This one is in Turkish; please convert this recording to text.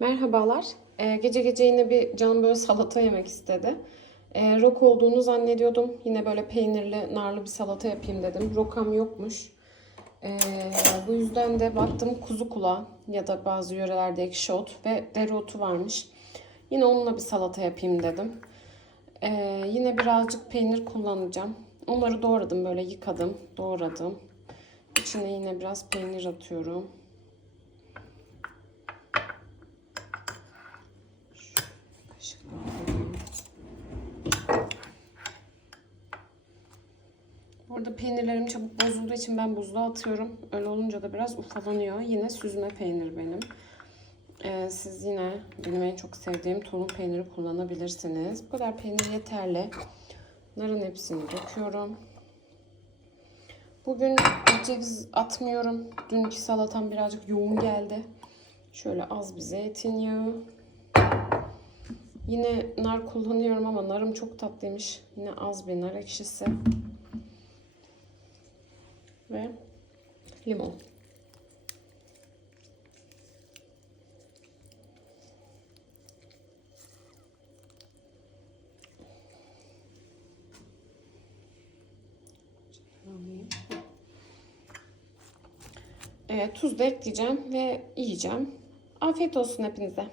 Merhabalar. Ee, gece gece yine bir canım böyle salata yemek istedi. Ee, rok olduğunu zannediyordum. Yine böyle peynirli, narlı bir salata yapayım dedim. Rokam yokmuş. Ee, bu yüzden de baktım kuzu kulağı ya da bazı yörelerde ekşi ot ve dereotu varmış. Yine onunla bir salata yapayım dedim. Ee, yine birazcık peynir kullanacağım. Onları doğradım böyle yıkadım, doğradım. İçine yine biraz peynir atıyorum. Orada peynirlerim çabuk bozulduğu için ben buzluğa atıyorum. Öyle olunca da biraz ufalanıyor. Yine süzme peynir benim. Ee, siz yine benim en çok sevdiğim tulum peyniri kullanabilirsiniz. Bu kadar peynir yeterli. Bunların hepsini döküyorum. Bugün ceviz atmıyorum. Dünkü salatam birazcık yoğun geldi. Şöyle az bir zeytinyağı. Yine nar kullanıyorum ama narım çok tatlıymış. Yine az bir nar ekşisi. Ve limon. Evet, tuz da ekleyeceğim ve yiyeceğim. Afiyet olsun hepinize.